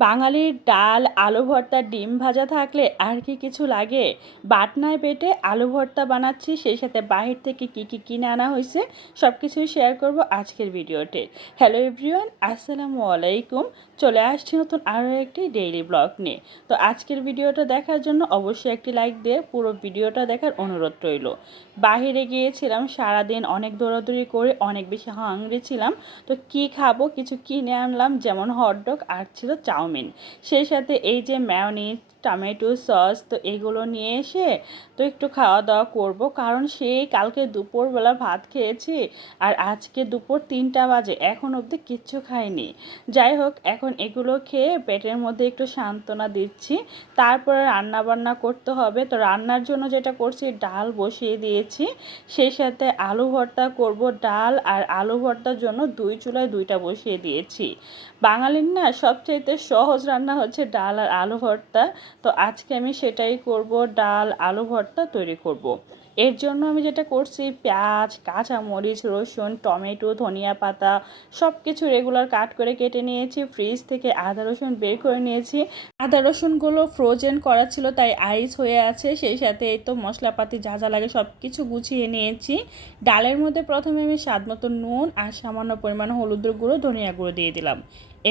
বাঙালির ডাল, আলু ভর্তা, ডিম ভাজা থাকলে আর কি কিছু লাগে? বাটনায় বেটে আলু ভর্তা বানাচ্ছি, সেই সাথে বাহির থেকে কি কি কিনে আনা হয়েছে সব কিছুই শেয়ার করব আজকের ভিডিওতে। হ্যালো এভরিওয়ান আসসালামু আলাইকুম। চলে আসছি নতুন আরও একটি ডেইলি ব্লগ নিয়ে। তো আজকের ভিডিওটা দেখার জন্য অবশ্যই একটি লাইক দিয়ে পুরো ভিডিওটা দেখার অনুরোধ রইল। বাহিরে গিয়েছিলাম, সারাদিন অনেক দৌড়াদৌড়ি করে অনেক বেশি হাংরি ছিলাম। তো কি খাব, কিছু কিনে আনলাম, যেমন হটডগ আর ছিল চাউমিন। সেই সাথে এই যে ম্যাওনিজ টমেটো সস তো এগুলো নিয়ে এসে তো একটু খাওয়া দাওয়া করব। কারণ সেই কালকে দুপুরবেলা ভাত খেয়েছি আর আজকে দুপুর তিনটা বাজে। এখন অবধি কিচ্ছু খাইনি। যাই হোক, এখন এগুলো খেয়ে পেটের মধ্যে একটু সান্ত্বনা দিচ্ছি। তারপরে রান্না বান্না করতে হবে। তো রান্নার জন্য যেটা করছি, ডাল বসিয়ে দিয়েছি। সেই সাথে আলু ভর্তা করব ডাল আর আলু ভর্তার জন্য দুই চুলায় দুইটা বসিয়ে দিয়েছি। বাঙালির না সবচাইতে সহজ রান্না হচ্ছে ডাল আর আলু ভর্তা তো আজকে আমি সেটাই করব, ডাল, আলু ভর্তা তৈরি করব। এর জন্য আমি যেটা করছি, পেঁয়াজ, কাঁচামরিচ, রসুন, টমেটো, ধনিয়া পাতা সব কিছু রেগুলার কাট করে কেটে নিয়েছি ফ্রিজ থেকে আদা রসুন বের করে নিয়েছি। আদা রসুনগুলো ফ্রোজেন করা ছিল, তাই আইস হয়ে আছে, সেই সাথে এই তো মশলাপাতি যা যা লাগে সব কিছু গুছিয়ে নিয়েছি। ডালের মধ্যে প্রথমে আমি স্বাদ মতো নুন আর সামান্য পরিমাণ হলুদের গুঁড়ো, ধনিয়া গুঁড়ো দিয়ে দিলাম।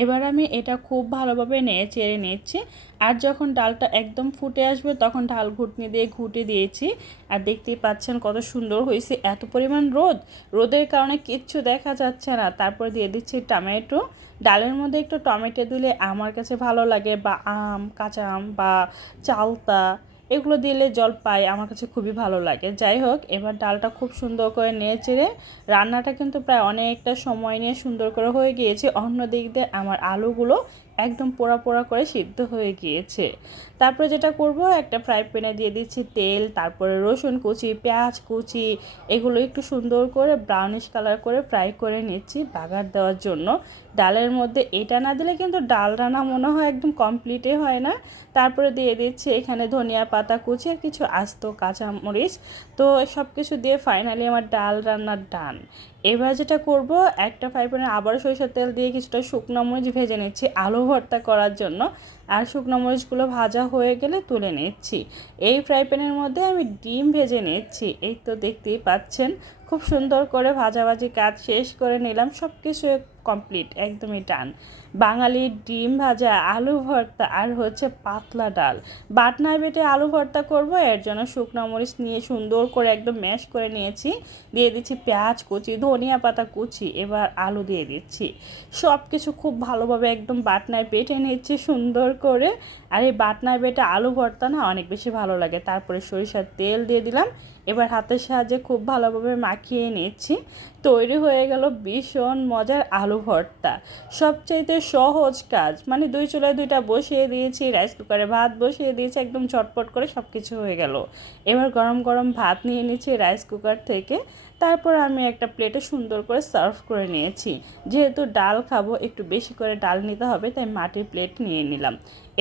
এবার আমি এটা খুব ভালোভাবে নেড়ে চেড়ে নিচ্ছি আর যখন ডালটা একদম ফুটে আসবে, তখন ডাল ঘুটনি দিয়ে ঘুটে দিয়েছি। আর দেখতেই পাচ্ছেন কত সুন্দর হয়েছে, এত পরিমাণ রোদ। রোদের কারণে কিচ্ছু দেখা যাচ্ছে না। তারপর দিয়ে দিচ্ছি টমেটো। ডালের মধ্যে একটু টমেটো দিলে আমার কাছে ভালো লাগে, বা আম, কাঁচা আম, বা চালতা। এগুলো দিলে জল পাই, আমার কাছে খুবই ভালো লাগে। যাই হোক, এবার ডালটা খুব সুন্দর করে নিয়ে চেড়ে রান্নাটা কিন্তু প্রায় অনেকটা সময় নিয়ে সুন্দর করে হয়ে গিয়েছে। অন্য দিক দিয়ে আমার আলুগুলো একদম পোড়া পোড়া করে সিদ্ধ হয়ে গিয়েছে। তারপরে যেটা করব, একটা ফ্রাই প্যানে দিয়ে দিচ্ছি তেল, তারপরে রসুন কুচি, পেঁয়াজ কুচি, এগুলো একটু সুন্দর করে ব্রাউনিশ কালার করে ফ্রাই করে নিচ্ছি বাগার দেওয়ার জন্য। ডালের মধ্যে এটা না দিলে কিন্তু ডাল রান্না মনে হয় একদম কমপ্লিটে হয় না। তারপরে দিয়ে দিচ্ছি এখানে ধনিয়া পাতা, কুচি আর কিছু আস্ত কাঁচামরিচ। তো সব কিছু দিয়ে ফাইনালি আমার ডাল রান্নার ডান এবার যেটা করব, একটা ফ্রাই প্যানে আবার সরিষার তেল দিয়ে কিছুটা শুকনো মরিচ ভেজে নিচ্ছি আলু ভর্তা করার জন্য। আর শুকনো মরিচগুলো ভাজা হয়ে গেলে তুলে নিচ্ছি। এই ফ্রাই প্যানের মধ্যে আমি ডিম ভেজে নিচ্ছি। এই তো দেখতেই পাচ্ছেন, খুব সুন্দর করে ভাজাভাজি কাজ শেষ করে নিলাম সব কিছু কমপ্লিট একদমই টান বাঙালির ডিম ভাজা, আলু ভর্তা আর হচ্ছে পাতলা ডাল। বাটনায় বেটে আলু ভর্তা করব, এর জন্য শুকনো মরিচ নিয়ে সুন্দর করে একদম ম্যাশ করে নিয়েছি। দিয়ে দিচ্ছি পেঁয়াজ কচি কুচি ধনিয়া পাতা কুচি এবার আলু দিয়ে দিচ্ছি। সব কিছু খুব ভালোভাবে একদম বাটনায় বেটে নিচ্ছি সুন্দর করে। আর এই বাটনায় বেটে আলু ভর্তা না অনেক বেশি ভালো লাগে। তারপরে সরিষার তেল দিয়ে দিলাম। এবার হাতের সাহায্যে খুব ভালোভাবে মাখিয়ে নিচ্ছি। তৈরি হয়ে গেল ভীষণ মজার আলু ভর্তা। সবচাইতে সহজ কাজ। মানে দুই চুলায় দুইটা বসিয়ে দিয়েছি রাইস কুকারে ভাত বসিয়ে দিয়েছি, একদম চটপট করে সব কিছু হয়ে গেল। এবার গরম গরম ভাত নিয়ে নিচ্ছি রাইস কুকার থেকে। তারপর আমি একটা প্লেটে সুন্দর করে সার্ভ করে নিয়েছি। যেহেতু ডাল খাব, একটু বেশি করে ডাল নিতে হবে, তাই মাটির প্লেট নিয়ে নিলাম।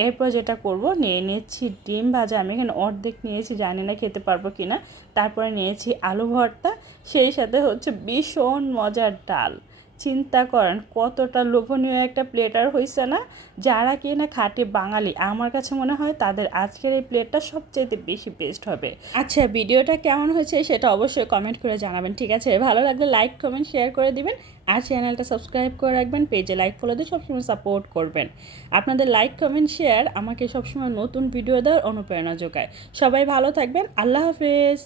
এরপর যেটা করব, নিয়ে নিয়েছি ডিম ভাজা। আমি এখানে অর্ধেক নিয়েছি, জানি না খেতে পারব কি না তারপরে নিয়েছি আলু ভর্তা। সেই সাথে হচ্ছে ভীষণ মজার ডাল। চিন্তা করেন, কতটা লোভনীয় একটা প্লেটার হয়েছে না? যারা কি না খাঁটি বাঙালি, আমার কাছে মনে হয় তাদের আজকের এই প্লেটটা সবচেয়ে বেশি বেস্ট হবে। আচ্ছা ভিডিওটা কেমন হয়েছে সেটা অবশ্যই কমেন্ট করে জানাবেন, ঠিক আছে? ভালো লাগলে লাইক কমেন্ট শেয়ার করে দিবেন আর চ্যানেলটা সাবস্ক্রাইব করে রাখবেন পেজে লাইক ফলো দিয়ে সবসময় সাপোর্ট করবেন। আপনাদের লাইক কমেন্ট শেয়ার আমাকে সবসময় নতুন ভিডিও দেওয়ার অনুপ্রেরণা যোগায়। সবাই ভালো থাকবেন, আল্লাহ হাফেজ!